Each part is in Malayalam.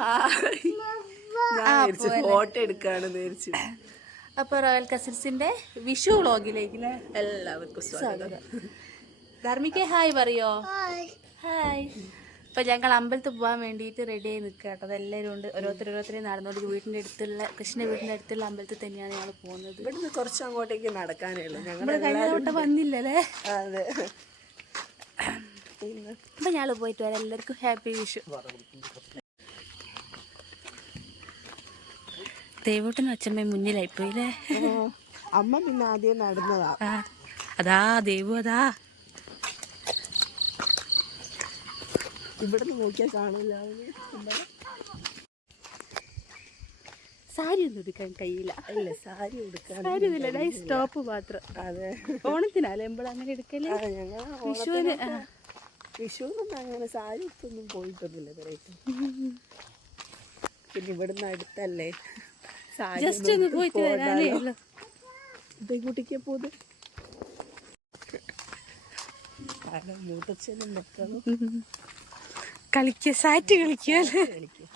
ഹായ്. ഞാൻ ഫോട്ടോ എടുക്കാണ് അപ്പൊ റോയൽ കസിൻസിന്റെ വിഷു വ്ളോഗിലേക്ക് എല്ലാവർക്കും സ്വാഗതം. ധർമ്മിക്ക് ഹായ് പറയോ? ഹായ്. അപ്പൊ ഞങ്ങൾ അമ്പലത്തിൽ പോകാൻ വേണ്ടിയിട്ട് റെഡി ആയി നിൽക്കുക കേട്ടോ അതെല്ലാവരും ഉണ്ട്. ഓരോരുത്തർ ഓരോരുത്തരെയും നടന്നുകൊണ്ട് വീടിന്റെ അടുത്തുള്ള കൃഷ്ണ വീടിന്റെ അടുത്തുള്ള അമ്പലത്തിൽ തന്നെയാണ് ഞങ്ങൾ പോകുന്നത്. ഇവിടുന്ന് കുറച്ച് അങ്ങോട്ടേക്ക് നടക്കാനേ ഉള്ളൂ. ഞങ്ങൾ കഴിഞ്ഞ വട്ടം വന്നില്ലല്ലേ? അതെ. അപ്പൊ ഞങ്ങൾ പോയിട്ട് വരാം. എല്ലാവർക്കും ഹാപ്പി വിഷു. ദേവൂട്ടനും അച്ഛമ്മയും മുന്നിലായി പോയില്ലേ അമ്മ പിന്നെ ആദ്യം നടന്നതാ. അതാ ദേവു അതാ. ഇവിടുന്ന് നോക്കിയാൽ കാണില്ല സാരി ഒന്നും എടുക്കാൻ കഴിയില്ല. ഇല്ല സാരി ഉടുക്കാൻ സാരി ഒന്നുമില്ല നൈസ് ടോപ്പ് മാത്രം. അതെ. ഓണത്തിനല്ലേ എമ്പോൾ അങ്ങനെ എടുക്കൽ? ആ, ഞങ്ങൾ വിഷുവിന്. വിഷുവിനൊന്നും അങ്ങനെ സാരി ഉടുത്തൊന്നും പോയിട്ടൊന്നുമില്ല പിന്നെ ഇവിടുന്ന് അടുത്തല്ലേ? ജസ്റ്റ് ഒന്ന് പോയിട്ട് വരാനേ. ഉള്ളൂ കുട്ടിക്ക് പോത് മൂത്തച്ഛനും മക്കളും കളിക്കുക സാറ്റ് കളിക്കല്ലേ കളിക്കും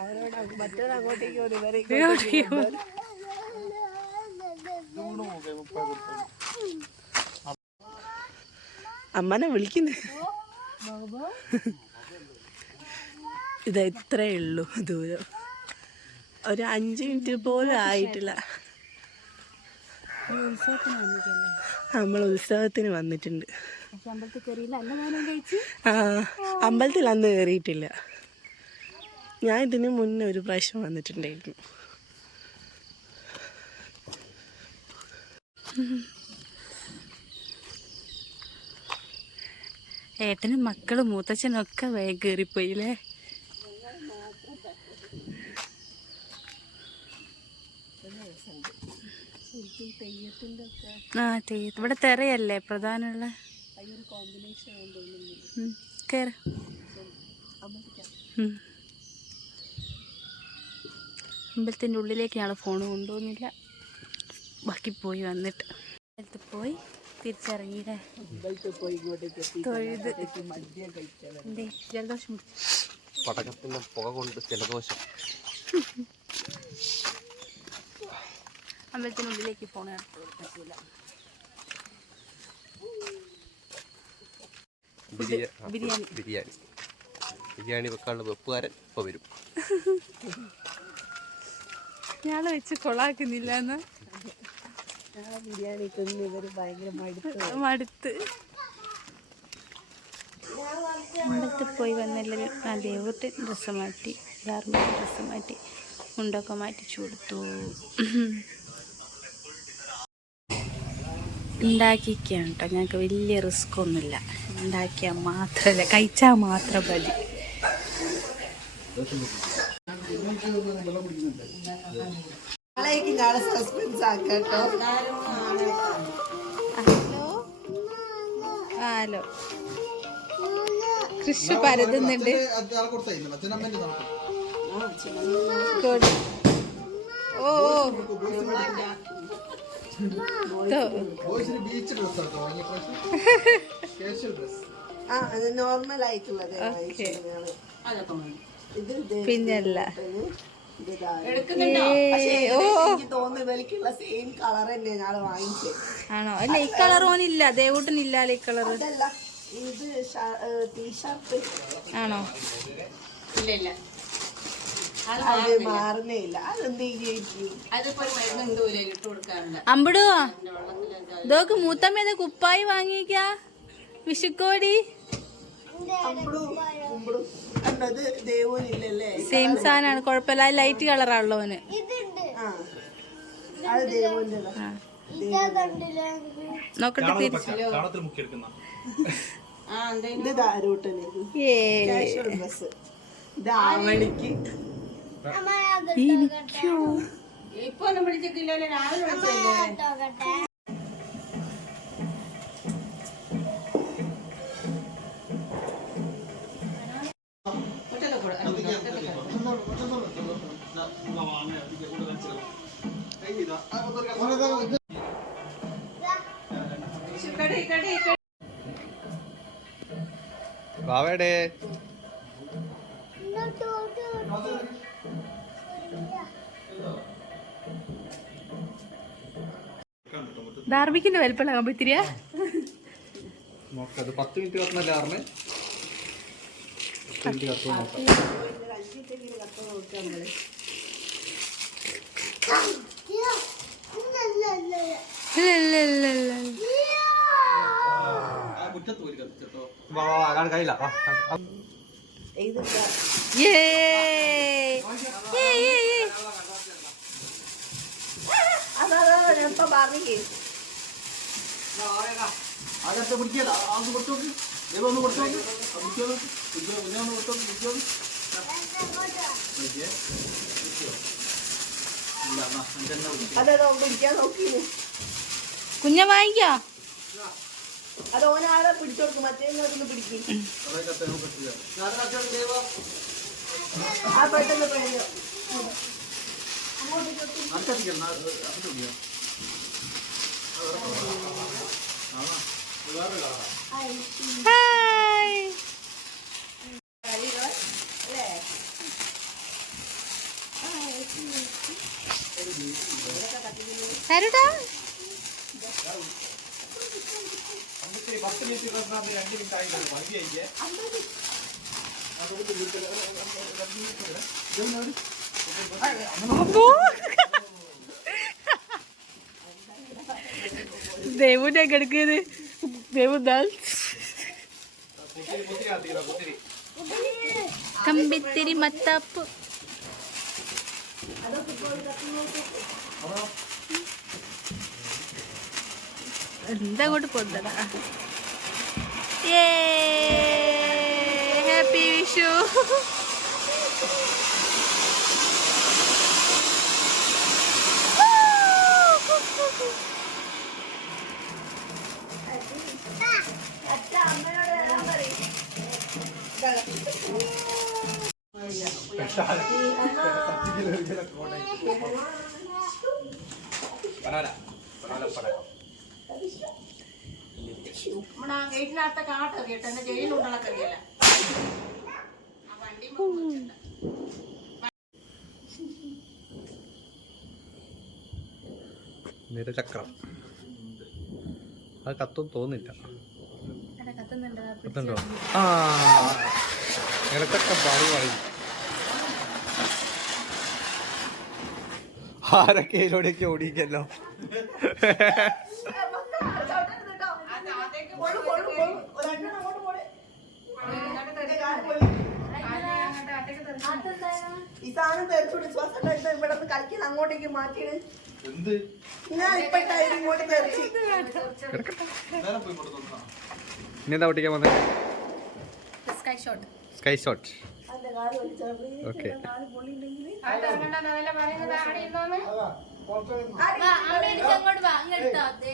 അവരോട് അങ്ങ് മറ്റൊരു അങ്ങോട്ടേക്ക് ഒരു ഇവരെ അമ്മനെ വിളിക്കുന്നു. ഇത് ഉള്ളൂ ദൂരം. ഒരു അഞ്ച് മിനിറ്റ് പോലും ആയിട്ടില്ല. നമ്മൾ ഉത്സവത്തിന് വന്നിട്ടുണ്ട്. ആ അമ്പലത്തിൽ അന്ന് കയറിയിട്ടില്ല. ഞാൻ ഇതിന് മുന്നേ ഒരു പ്രാവശ്യം വന്നിട്ടുണ്ടായിരുന്നു. ഏട്ടനും മക്കളും മൂത്തച്ഛനും ഒക്കെ വേഗം കയറിപ്പോയില്ലേ? ആ തെയ്യത്ത്. ഇവിടെ തെറയല്ലേ? പ്രധാനമുള്ള ഉം. അമ്പലത്തിന്റെ ഉള്ളിലേക്ക് ഞങ്ങൾ ഫോൺ കൊണ്ടുപോകുന്നില്ല. ബാക്കി പോയി വന്നിട്ട്. അമ്പലത്തിൽ പോയി തിരിച്ചിറങ്ങിയില്ലേ ജലദോഷം പിടിച്ചു. പടക്കത്തിന്റെ പുക കൊണ്ട് ജലദോഷം. അമ്പലത്തിനുള്ളിലേക്ക് പോകണേ പറ്റൂല ബിരിയാ- ബിരിയാണി. ബിരിയാണി. ബിരിയാണി വെക്കാനുള്ള വെപ്പുകാരൻ ഇപ്പൊ വരും. ഞാളെ വെച്ച് കൊളാക്കുന്നില്ല എന്ന് ബിരിയാണി തിന്ന് ഇവർ ഭയങ്കര മടുത്തു. മടുത്ത് അമ്പലത്തിൽ പോയി വന്നെല്ലാവരും ആ ദേവത്തെ ഡ്രസ്സ് മാറ്റി ധാർമ്മിക ഡ്രസ്സ് മാറ്റി മുണ്ടൊക്കെ മാറ്റിച്ചു കൊടുത്തു ഉണ്ടാക്കിക്കാണ് കേട്ടോ ഞങ്ങൾക്ക് വലിയ റിസ്ക് ഒന്നുമില്ല. ഉണ്ടാക്കിയാൽ മാത്രമല്ല കഴിച്ചാൽ മാത്രം മതി. Hello hello. കൃഷി പരതുന്നുണ്ട്. ഓ ഓ. ആ അത് നോർമൽ ആയിട്ടുള്ളത് പിന്നല്ല. ആണോ? അല്ല ഈ കളർ ഓനില്ല. ദേവൂട്ടനില്ലല്ലോ ഈ കളർ ആണോ? ഇല്ല ഇല്ല. ആണോ അത് മാറുന്നേ ഇല്ല അതെന്ത് അമ്പിടുവോ ഇതൊക്കെ മൂത്തമ്മ കുപ്പായി വാങ്ങിക്ക? വിഷുക്കോടി അമ്പടും സെയിം സാധനമാണ്. കുഴപ്പമില്ല. ലൈറ്റ് കളറാണല്ലോ ഓന് ആ അത് ദേവന്റെ ആ. നോക്കട്ടെ തിരിച്ചു. ഇത് ദാരൂട്ടന്. കാഷ്വൽ ഡ്രസ് ഇത് ആവണിക്ക് എനിക്കോ വാവേടേ. ധാർമ്മിക്കിന്റെ വലിപ്പമുള്ള ഇത്തിരിയാ. നോക്കത് പത്ത് മിനിറ്റ് കത്തുന്നല്ലേ ആറിന് നോക്കാം. വാ കഴിയില്ല അകത്ത് പിടിക്കല അത് കൊടുത്തോക്ക്. ദൈവം ഒന്ന് കൊടുത്തോക്ക്. പിടിച്ചോളൂ പിടിച്ചോ. കുഞ്ഞെ ഒന്ന് കൊടുത്തോക്ക് പിടിച്ചോളൂ അതെന്തോ പിടിക്കാൻ നോക്കി കുഞ്ഞ വാങ്ങിക്കോ? അത് ഓനാളെ പിടിച്ചോടുക്കും മറ്റേ ഒന്ന് പിടിക്കും. ആ പെട്ടെന്ന് പെണ്ണു ഹായ് തരൂട്ടാ ദേവുനെ കിടക്കുന്നത് ദേവു ദാൽ കമ്പിത്തിരി മത്താപ്പ് എന്താ അങ്ങോട്ട് പൊന്തടാ ഹാപ്പി വിഷു വീട്ടിനകത്ത കാട്ടറിയട്ടെ എന്റെ ജയിലുണ്ടുള്ള കറിയല്ല നിരചക്രം. അത് കത്തും തോന്നില്ല. കത്തുണ്ടോ ആ നിരചക്രം പാടി പാടി. ആരൊക്കെ ഇതിലൂടെയൊക്കെ ഓടിക്കല്ലോ ഈ സാധനം തെറിച്ചോണ്ട് ശ്വാസം എടുത്ത് ഇവിടെ നിന്ന് കളിക്കുന്ന അങ്ങോട്ടേക്ക് മാറ്റിയത് എന്ത്? ഞാൻ ഇപ്പോഴത്തെ ഇങ്ങോട്ട് തെറിച്ച്. നേരെ പോയി കൊടുത്തു ഇനി എന്താ ഓടിക്കാൻ വന്നത് sky shot sky shot okay കാൽ പൊള്ളിയിട്ടുണ്ടെങ്കിൽ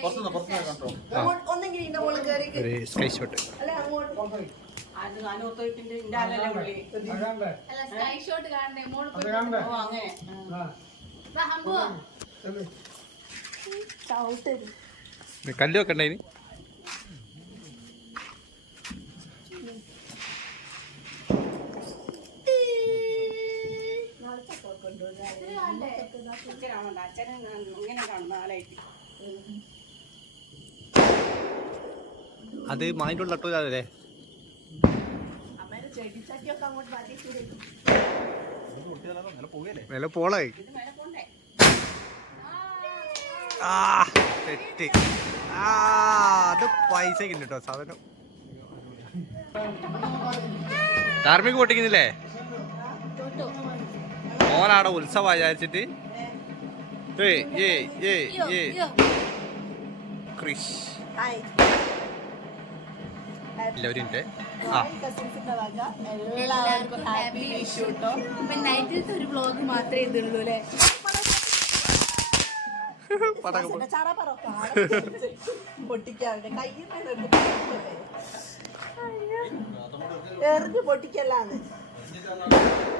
പുറത്തുനിന്ന് പുറത്തുനിന്ന് കണ്ടോ അങ്ങോട്ട് ഒന്നെങ്കിൽ ഇതിന്റെ മുകളിൽ കയറി ഒരു സ്കൈ ഷോട്ട് അല്ലെ അങ്ങോട്ട് അത് അനുഭവത്തിന്റെ ഇന്റെ ആളല്ലേ വിളി സ്കൈ ഷോട്ട് കാണണ്ടേ ചവിട്ടരുത് കല്ല് വെക്കണ്ട ഇനി അത് മായിന്റെ ഉള്ള അല്ലേ? അമ്മേനെ ചെടിച്ചട്ടിയൊക്കെ അങ്ങോട്ട് മാറ്റിയിട്ടൂടെ വില പോളായി. ആ തെറ്റ്. ആ അത് പൈസ കിട്ടോ സാധനം. ധാർമ്മിക പൊട്ടിക്കുന്നില്ലേ ഓനാടെ ഉത്സവം വിചാരിച്ചിട്ട് എല്ലാവരും ക്രിഷ് എല്ലാവർക്കും ഹാപ്പി വിഷു കേട്ടോ ഇപ്പൊ നൈറ്റിലത്തെ ഒരു വ്ലോഗ് മാത്രമേ ഇതുള്ളൂ അല്ലേ? പൊട്ടിക്കാറുണ്ട്. കയ്യിൽ നിന്ന് എറിഞ്ഞ് പൊട്ടിക്കല്ലാന്ന്.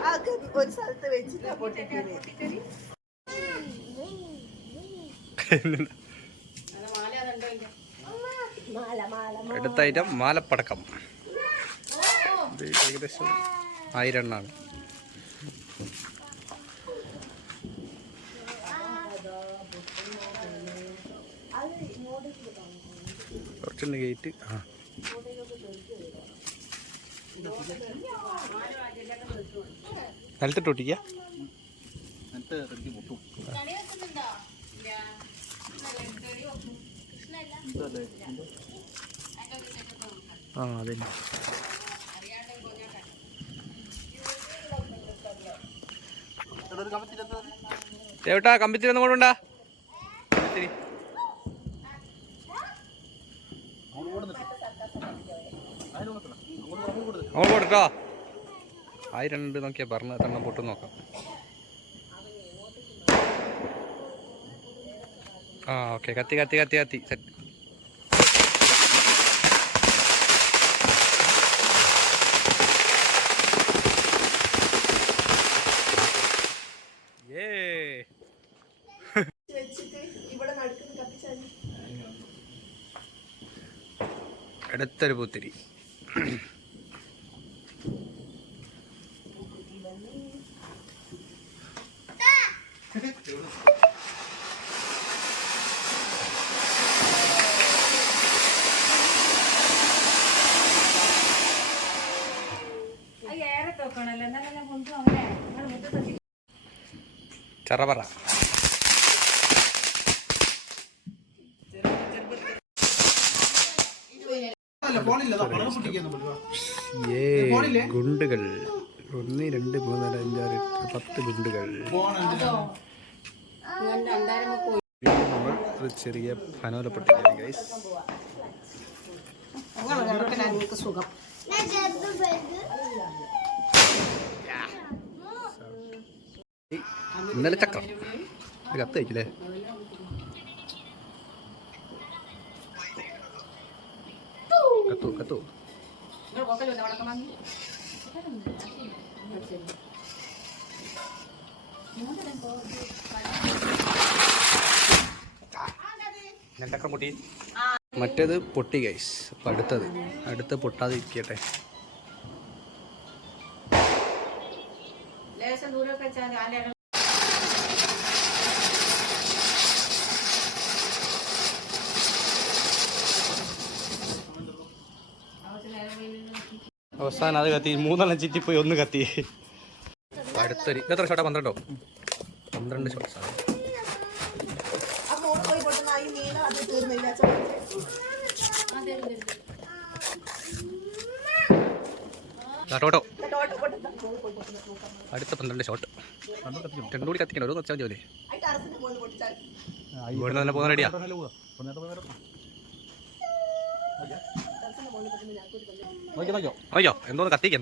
അതൊക്കെ ഒരു വെച്ചിട്ടാ. അടുത്ത ഐറ്റം മാലപ്പടക്കം. ഏകദേശം ആയിരം എണ്ണാണ് കുറച്ചുണ്ട് ഗേറ്റ് ആ. നിലത്തിട്ട് ഒട്ടിക്കുക ആ അതന്നെ. ചേട്ടാ കമ്പിത്തിരി ഒന്നും കൊണ്ടുണ്ടാ കമ്പിത്തിരി. അങ്ങോട്ട് കൊടുത്തു? അങ്ങോട്ട് രണ്ട് നോക്കിയാൽ പറഞ്ഞ് നോക്കിയാ പറഞ്ഞ തന്നെ പൊട്ട് നോക്കാം. ആ ഓക്കെ. കത്തി കത്തി കത്തി കത്തി. സെറ്റ്. അടുത്തൊരു പൂത്തിരി. ചറപറ പറ ഗുണ്ടുകൾ ഒന്ന് രണ്ട് മൂന്ന് നാല് അഞ്ചാറ് എട്ട് പത്ത് ഗുണ്ടുകൾ നമ്മൾ ഒരു ചെറിയ ഫനോല ഗൈസ് ഗൈസ് ഇന്നലെ ചക്രം. കത്ത് കഴിക്കില്ലേ? കത്തു കത്തു. ചക്രം പൊട്ടി. മറ്റേത് പൊട്ടി ഗൈസ് അപ്പം അടുത്തത്. അടുത്ത് പൊട്ടാതെ ഇരിക്കട്ടെ. അവസാനം അത് കത്തി. മൂന്നെണ്ണം ചുറ്റിപ്പോയി ഒന്ന് കത്തി. അടുത്തൊരു ഇതെത്ര ഷോട്ടാ പന്ത്രണ്ടോ? പന്ത്രണ്ട് ഷോട്ട്സ് ആണ് അടുത്ത പന്ത്രണ്ട് ഷോട്ട് രണ്ടും കൂടി കത്തിക്കണം. ഒരു കുറച്ചാൽ ജോലി ഇവിടെ തന്നെ പോകുന്ന റെഡിയാ അയ്യോ എന്തോന്ന് കത്തിക്ക്